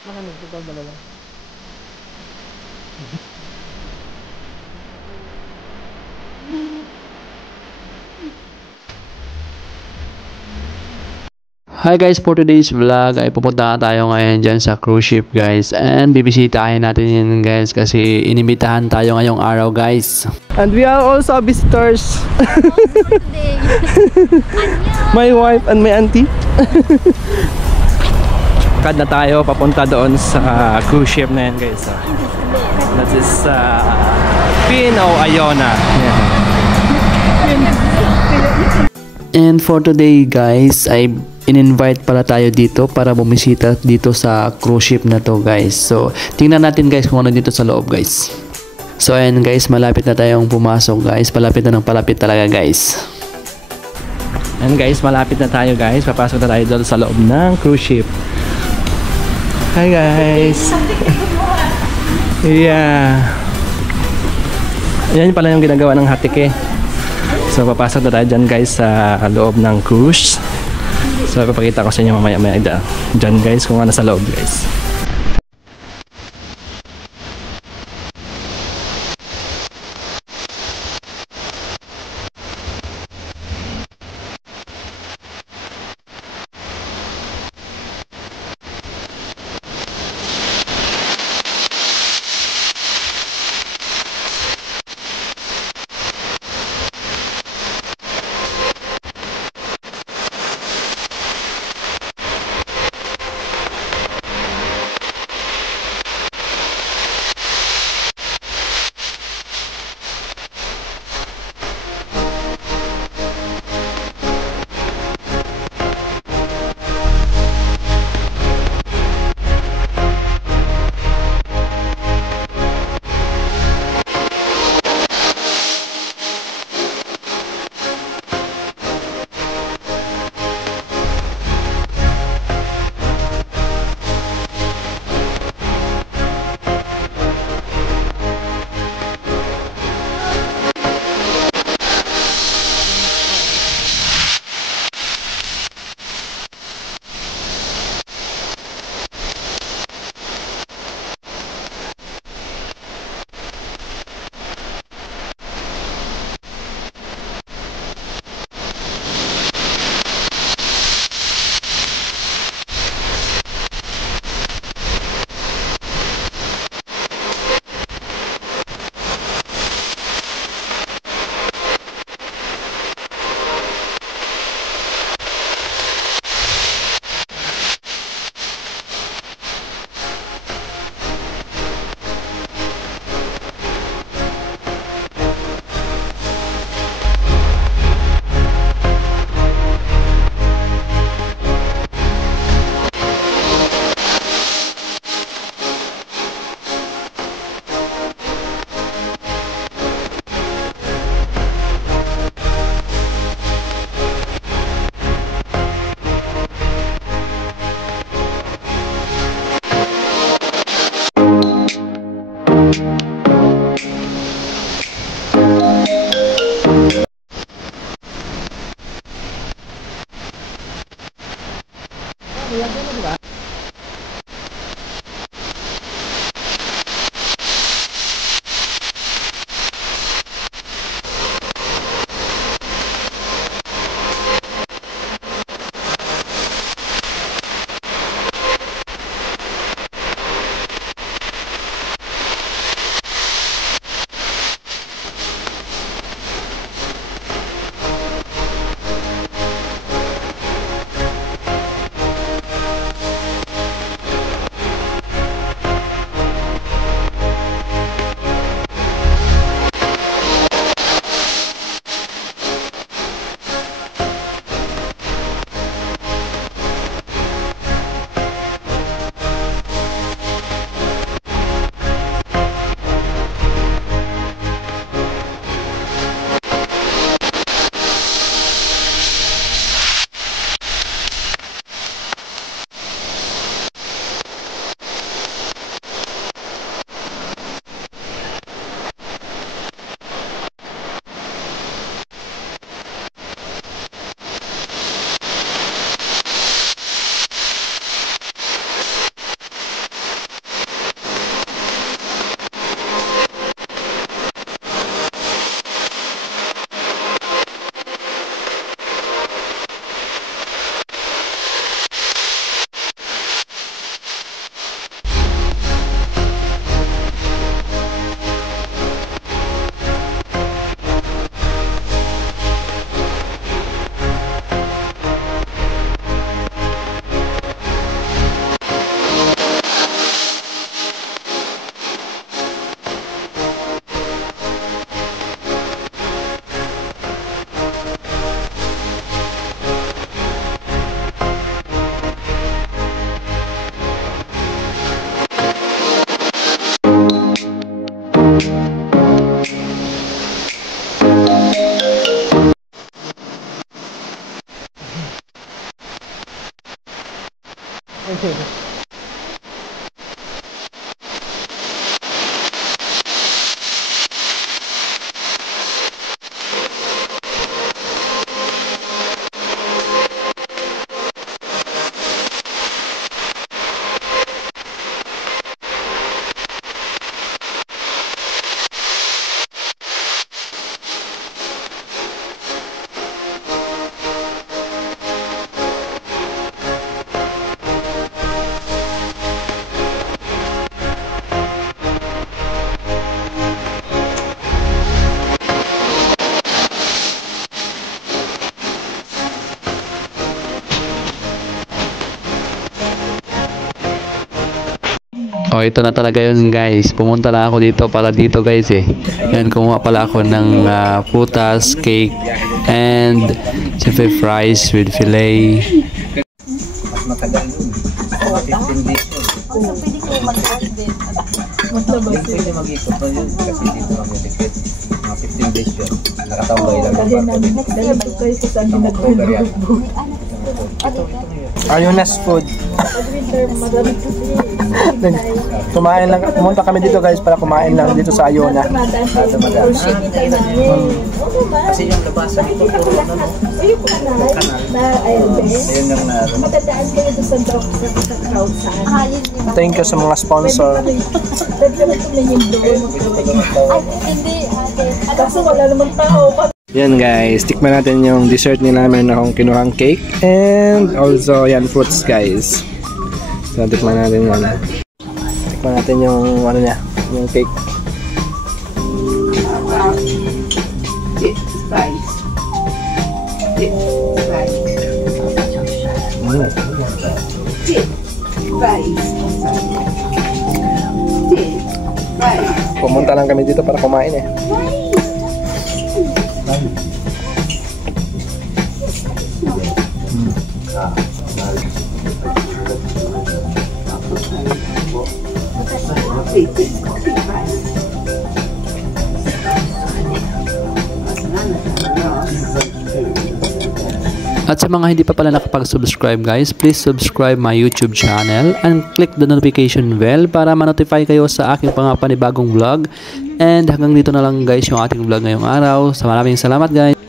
Malamig ito dalawa. Hi guys, for today's vlog ay pupunta tayo ngayon dyan sa cruise ship guys, and bibisitahin natin yun guys kasi inimbitahan tayo ngayong araw guys. And we are also visitors. Today. My wife and my auntie. Kad na tayo papunta doon sa cruise ship na yan guys. That is Pino Iona. And for today guys ay in-invite pala tayo dito para bumisita dito sa cruise ship na to guys. So tingnan natin guys kung ano dito sa loob guys. So ayan guys, malapit na tayong pumasok guys, palapit na ng palapit talaga guys. And guys, malapit na tayo guys, papasok na tayo doon sa loob ng cruise ship. Hi guys. Yeah. Yan pala yung ginagawa ng hatike. So papasok na tayo dyan guys sa loob ng cruise. So ipapakita ko sa inyo mamaya dyan guys kung ano sa loob guys. Oh, ito na talaga yun guys. Pumunta lang ako dito para dito guys eh. Yan, kumuha pala ako ng putas, cake, and siyempre fries with fillet. Mas matagal yun. 15 days yun. So, pwede kayo mag-order. Hindi pwede mag-ikot na yun kasi dito kami ticket. Mga 15 days yun. Nakatambay lang. Next year ba yun? Ayunas Food. Kumain lang, pumunta kami dito guys para kumain lang dito sa Ayona. Kasi yung labasan ito puro ano no? Ayun yung naroon. Matandaan kayo doon sa crowd saan. Thank you sa mga sponsor. Pwede ka magtuloyin doon. Ay, hindi. Kaso wala namang tao. Yan guys, tikman natin yung dessert nila. Meron akong kinuhang cake and also yan fruits guys. So tikman natin yan. Tikman natin yung ano niya, yung cake. Pumunta lang kami dito para kumain eh. At sa mga hindi pa pala nakapag-subscribe guys, please subscribe my YouTube channel and click the notification bell para ma-notify kayo sa aking panibagong vlog. And hanggang dito na lang guys yung ating vlog ngayong araw. So maraming salamat guys.